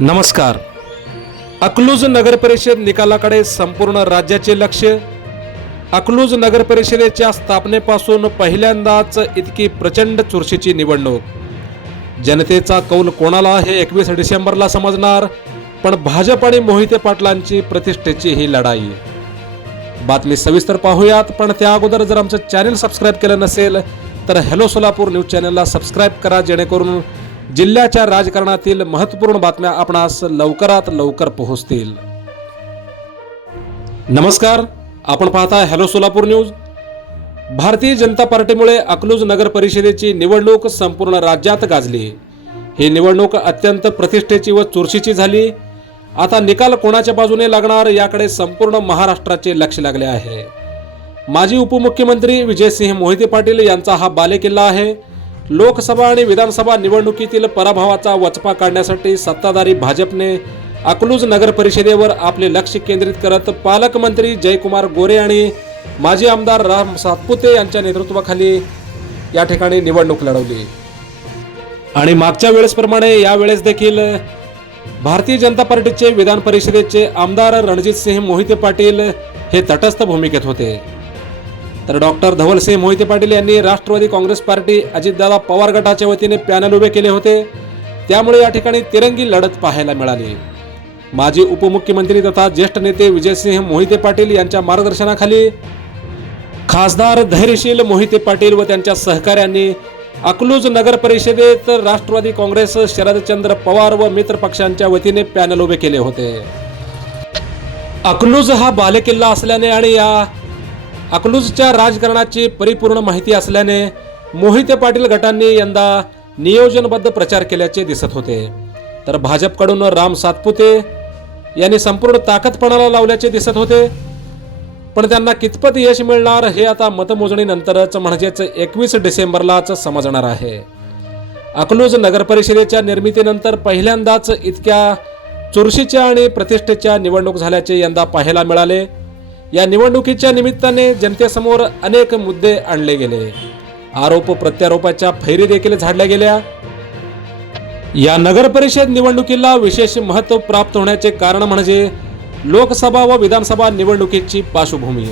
नमस्कार. अकलूज नगर परिषद निकालाकडे संपूर्ण राज्याचे लक्ष. अकलूज नगर परिषदेच्या स्थापनेपासून पहिल्यांदाच इतकी प्रचंड चुरशीची निवडणूक. जनतेचा कौल कोणाला हे एकवीस डिसेंबरला समजणार पण भाजप आणि मोहिते पाटलांची प्रतिष्ठेची ही लढाई. बातमी सविस्तर पाहूयात पण त्या अगोदर जर आमचं चॅनल सबस्क्राईब केलं नसेल तर हॅलो सोलापूर न्यूज चॅनलला सबस्क्राईब करा जेणेकरून जिल्ह्याच्या राजकारणातील महत्त्वपूर्ण बातम्या आपणास लवकरात लवकर पोहोचतील. नमस्कार आपण पाहता हॅलो सोलापूर न्यूज. भारतीय जनता पार्टीमुळे अकलूज नगर परिषदेची निवडणूक संपूर्ण राज्यात गाजली. ही निवडणूक अत्यंत प्रतिष्ठेची व चुरशीची झाली. आता निकाल कोणाच्या बाजूने लागणार याकडे संपूर्ण महाराष्ट्राचे लक्ष लागले आहे. माजी उपमुख्यमंत्री विजयसिंह मोहिते पाटील यांचा हा बालेकिल्ला आहे. लोकसभा आणि विधानसभा निवडणुकीतील पराभवाचा वचपा काढण्यासाठी सत्ताधारी भाजपने अकलूज नगर परिषदेवर आपले लक्ष केंद्रित करत पालकमंत्री जयकुमार गोरे आणि माजी आमदार राम सातपुते यांच्या नेतृत्वाखाली या ठिकाणी निवडणूक लढवली. आणि मागच्या वेळेसप्रमाणे यावेळेस देखील भारतीय जनता पार्टीचे विधान परिषदेचे आमदार रणजित सिंह मोहिते पाटील हे तटस्थ भूमिकेत होते. तर डॉक्टर धवलसिंह मोहिते पाटील यांनी राष्ट्रवादी काँग्रेस पार्टी अजितदादा पवार गटाच्या वतीने पॅनल उभे केले होते. त्यामुळे या ठिकाणी तिरंगी लढत पाहायला मिळाली. माजी उपमुख्यमंत्री तथा ज्येष्ठ नेते विजयसिंह मोहिते पाटील यांच्या मार्गदर्शनाखाली खासदार धैर्यशील मोहिते पाटील व त्यांच्या सहकाऱ्यांनी अकलूज नगर परिषदेत राष्ट्रवादी काँग्रेस शरदचंद्र पवार व मित्र पक्षांच्या वतीने पॅनल उभे केले होते. अकलूज हा बालेकिल्ला असल्याने आणि या अकलूजच्या राजकारणाची परिपूर्ण माहिती असल्याने मोहिते पाटील गटांनी यंदा नियोजनबद्ध प्रचार केल्याचे दिसत होते. तर भाजपकडून राम सातपुते यांनी संपूर्ण ताकदपणाला लावल्याचे दिसत होते. पण त्यांना कितपत यश मिळणार हे आता मतमोजणीनंतरच म्हणजेच एकवीस डिसेंबरलाच समजणार आहे. अकलूज नगरपरिषदेच्या निर्मितीनंतर पहिल्यांदाच इतक्या चुरशीच्या आणि प्रतिष्ठेच्या निवडणूक झाल्याचे यंदा पाहायला मिळाले. या निवडणुकीच्या निमित्ताने जनतेसमोर अनेक मुद्दे आणले गेले. आरोप प्रत्यारोपाच्या फैरी देखील झाडल्या गेल्या. या नगर परिषद निवडणुकीला विशेष महत्त्व प्राप्त होण्याचे कारण म्हणजे लोकसभा व विधानसभा निवडणुकीची पार्श्वभूमी.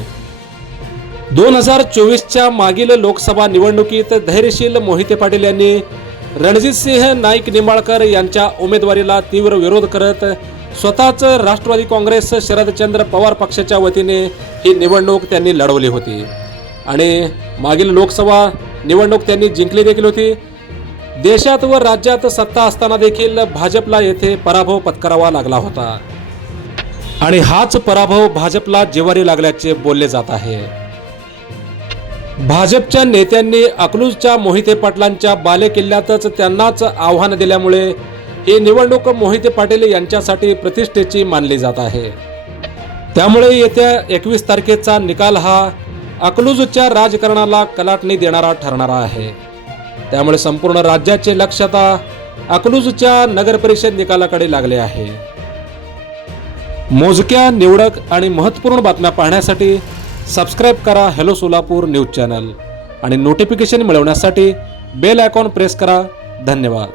दोन हजार चोवीसच्या मागील लोकसभा निवडणुकीत धैर्यशील मोहिते पाटील यांनी रणजितसिंह नाईक निंबाळकर यांच्या उमेदवारीला तीव्र विरोध करत स्वतःच राष्ट्रवादी काँग्रेस शरदचंद्र पवार पक्षाच्या वतीने ही निवडणूक त्यांनी लढवली होती. आणि मागील लोकसभा निवडणूक त्यांनी जिंकली देखील होती. देशात व राज्यात सत्ता असताना देखील भाजपला येथे पराभव पत्करावा लागला होता. आणि हाच पराभव भाजपला जिवारी लागल्याचे बोलले जात आहे. भाजपच्या नेत्यांनी अकलूजच्या मोहिते पाटलांच्या बालेकिल्ल्यातच त्यांनाच आव्हान दिल्यामुळे ही निवडणूक मोहिते पाटील यांच्यासाठी प्रतिष्ठेची मानली जात आहे. त्यामुळे येत्या एकवीस तारखेचा निकाल हा अकलूजच्या राजकारणाला कलाटणी देणारा ठरणारा आहे. त्यामुळे संपूर्ण राज्याचे लक्ष आता अकलूजच्या नगरपरिषद निकालाकडे लागले आहे. मोजक्या निवडक आणि महत्त्वपूर्ण बातम्या पाहण्यासाठी सबस्क्राईब करा हॅलो सोलापूर न्यूज चॅनल आणि नोटिफिकेशन मिळवण्यासाठी बेल आयकॉन प्रेस करा. धन्यवाद.